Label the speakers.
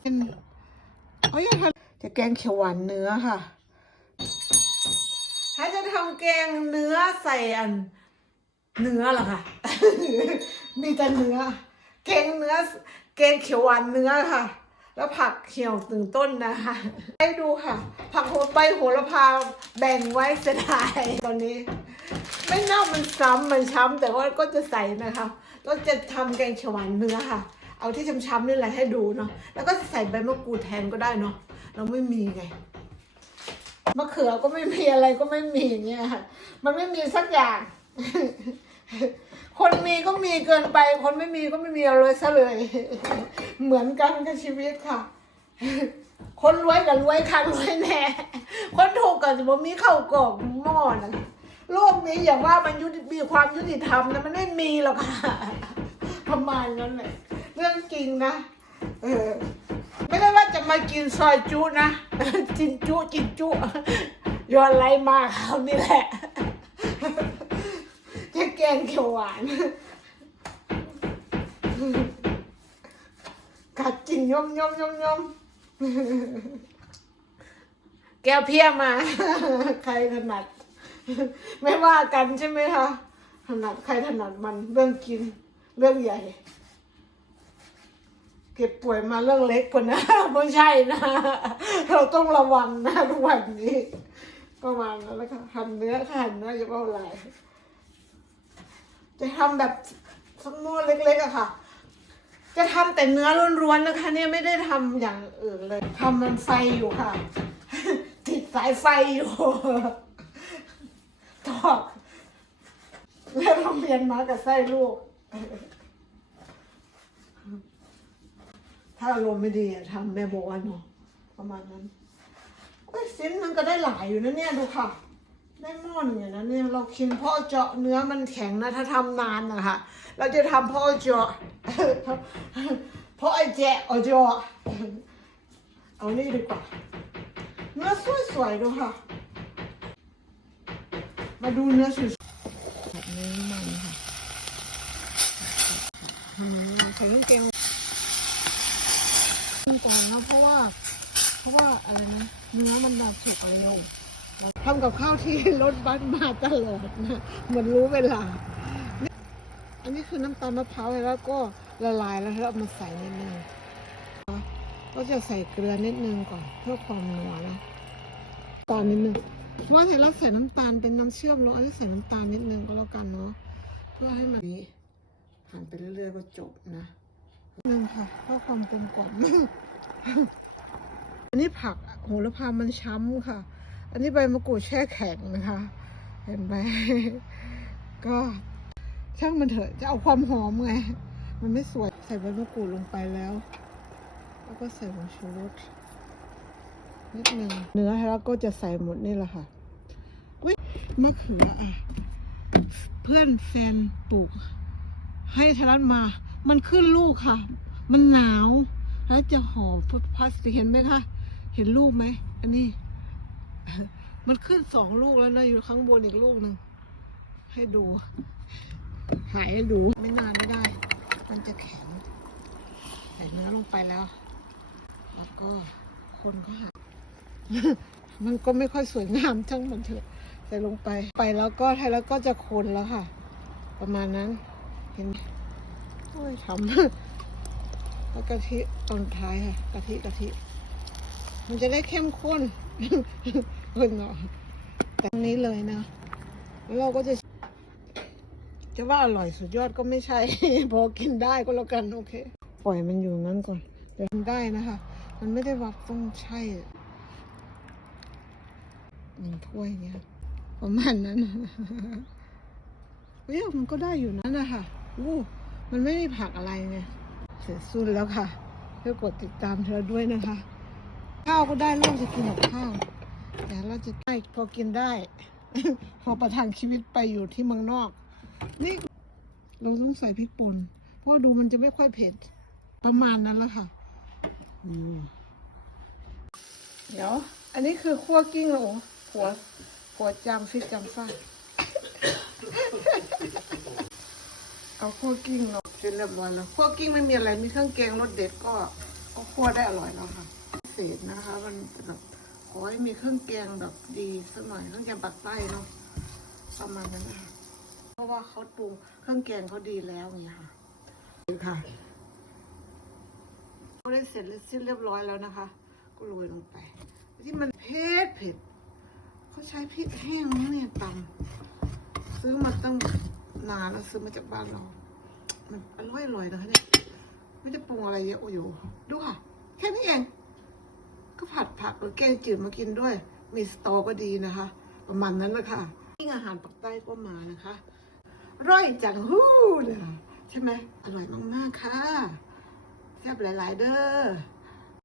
Speaker 1: เป็นเอ้ยทำจะแกงเขียวหวานเนื้อค่ะถ้าจะทำแกงเนื้อใส่อัน เนื้อเหรอคะมีแต่เนื้อ แกงเนื้อ แกงเขียวหวานเนื้อค่ะ แล้วผักเขียวหนึ่งต้นนะคะให้ดูค่ะ ผักโหระใบโหระพาแบ่งไว้เสียดายตอนนี้ ไม่เน่ามันซ้ำมันช้ำแต่ว่าก็จะใส่นะคะ ก็จะทำแกงเขียวหวานเนื้อค่ะ เอาที่ช้ำๆนี่แหละให้ดูเนาะแล้วก็ใส่ใบมะกรูดแทนก็ได้เนาะเราไม่มีไงมะเขือก็ไม่มีอะไรก็ไม่มีเงี้ยค่ะมันไม่มีสักอย่าง คนมีก็มีเกินไป คนไม่มีก็ไม่มีเอาเลยซะเลย เหมือนกันกับชีวิตค่ะ คนรวยกับรวยคันรวยแน่คนถูกกับจะบ่มีเข้าวกล่องหม้อนะโลกนี้อย่างว่ามันยุติมีความยุติธรรมนะมันไม่มีหรอกค่ะประมาณนั้นแหละ เรื่องจริงนะเออไม่ได้ว่าจะมากินซอยจุนะจินจุจินจุย้อนไรมาเขานี่แหละจะแกงเขียวหวานกัดกินยมยมยมยมแก้วเพี้ยมา ใครถนัด ไม่ว่ากันใช่ไหมคะถนัดใครถนัดมันเรื่องกิน เรื่องใหญ่ เก็บป่วยมาเรื่องเล็กคนนะไม่ใช่นะ เราต้องระวังนะทุกวันนี้ประมาณนั้นแล้วค่ะหั่นเนื้อค่ะหั่นเนื้อจะเอาอะไรจะทำแบบสักหม้อเล็กๆอะค่ะ จะทำแต่เนื้อล้วนๆนะคะ เนี่ยไม่ได้ทำอย่างอื่นเลยทำมันไฟอยู่ค่ะ ติดสายไฟอยู่ตอกแล้วโรงเรียนมากับไส้ลูก ถ้าอารมณ์ไม่ดีอะทำแม่บอกว่าเนาะประมาณนั้นโอ้ยสิ้นมันก็ได้หลายอยู่นะเนี่ยดูค่ะ ได้หม้อหนึ่งอย่างนั้นเนี่ยเรากินเพ่อเจาะเนื้อมันแข็งนะถ้าทำนานนะคะเราจะทำเพ่อเจาะเพราะไอ้แจะเอาเจาะเอานี่ดีกว่าเนื้อสวยๆดูค่ะ มาดูเนื้อสวยๆแบบนี้มันค่ะทำนี้ใส่เครื่องเกง ก่อนนะเพราะว่า เพราะว่าอะไรนะเนื้อมันแบบสุกเร็วทำกับข้าวที่รถบัสมาตลอดนะเหมือนรู้เวลา อันนี้คือน้ำตาลมะพร้าวแล้วก็ละลายแล้วแล้วเอามาใส่นิดนึงก็จะใส่เกลือนิดนึงก่อนเพื่อความนัวนะตาลนิดนึงว่าใส่แล้วใส่น้ำตาลเป็นน้ำเชื่อมลงอันนี้ใส่น้ำตาลนิดนึงก็แล้วกันเนาะเพื่อให้มันนี้หั่นไปเรื่อยๆก็จบนะ นึงค่ะเพื่อความกลมกล่อมอันนี้ผักโหระพามันช้ำค่ะ อันนี้ใบมะกรูดแช่แข็งนะคะ เห็นไหมก็ช่างมันเถอะจะเอาความหอมไง มันไม่สวยใส่ใบมะกรูดลงไปแล้ว แล้วก็ใส่ผงชูรสนิดนึงเนื้อแล้วก็จะใส่หมดนี่แหละค่ะอุ้ยมะเขืออะ เพื่อนแฟนปลูก ให้ทรัตมา มันขึ้นลูกค่ะ มันหนาว แล้วจะห่อพลาสติกเห็นไหมคะ เห็นลูกไหม อันนี้ มันขึ้นสองลูกแล้วนะอยู่ข้างบนอีกลูกหนึ่ง ให้ดู หายให้ดู ไม่นานไม่ได้ มันจะแข็ง ใส่เนื้อลงไปแล้ว แล้วก็คนก็หักมันก็ไม่ค่อยสวยงามทั้งมันเถอะใส่ลงไป ไปแล้วก็ไทยแล้วก็จะคนแล้วค่ะ ประมาณนั้น เห็นไหม อ้ยทำแล้วกะทิตอนท้ายค่ะกะทิกะทิ มันจะได้เข้มข้นคนเนาะแต่อันนี้เลยนะแล้วเราก็จะ จะว่าอร่อยสุดยอดก็ไม่ใช่ พอกินได้ก็แล้วกันโอเค ปล่อยมันอยู่นั้นก่อนเดี๋ยวทำได้นะคะ มันไม่ได้ว่าต้องใช่หนึ่งถ้วยเนี่ยประมาณนั้นเฮ้ยมันก็ได้อยู่นั่นนะคะอู้ มันไม่มีผักอะไรไงเสร็จสุดแล้วค่ะเพื่อกดติดตามเธอด้วยนะคะ ข้าวก็ได้ลูกจะกินกับข้าวแต่เราจะได้พอกินได้ พอประทังชีวิตไปอยู่ที่เมืองนอก นี่เราต้องใส่พริกป่นเพราะดูมันจะไม่ค่อยเผ็ด ประมาณนั้นแหละค่ะเดี๋ยว อันนี้คือคั่วกิ้งหรอหัวหัวจามฟิตจามฟ้า เอาคั่วกิ้งเนาะเสร็จเรียบร้อยแล้วคั่วกิ้งไม่มีอะไรมีเครื่องแกงรสเด็ดก็ก็คั่วได้อร่อยแล้วค่ะพิเศษนะคะ มันแบบขอให้มีเครื่องแกงแบบดีสักหน่อยเครื่องแกงปักใต้เนาะประมาณนั้นนะคะเพราะว่าเขาปรุงเครื่องแกงเขาดีแล้วอย่างนี้ค่ะค่ะเขาได้เสร็จสิ้นเรียบร้อยแล้วนะคะ ก็โรยลงไป ที่มันเผ็ดเผ็ดเขาใช้พริกแห้งเนี่ยตำซื้อมาตั้ง นานแล้วซื้อมาจากบ้านเรา มันอร่อยอร่อยนะคะเนี่ย ไม่ได้ปรุงอะไรเยอะโอ้โหดูค่ะ แค่นี้เอง ก็ผัดผักหรือแกงจืดมากินด้วย มีสตอก็ดีนะคะ ประมาณนั้นแหละค่ะยิ่งอาหารปักใต้ก็มานะคะร่อยจังฮู้เลยใช่ไหมอร่อยมากๆค่ะแซ่บหลาย ๆ เด้อ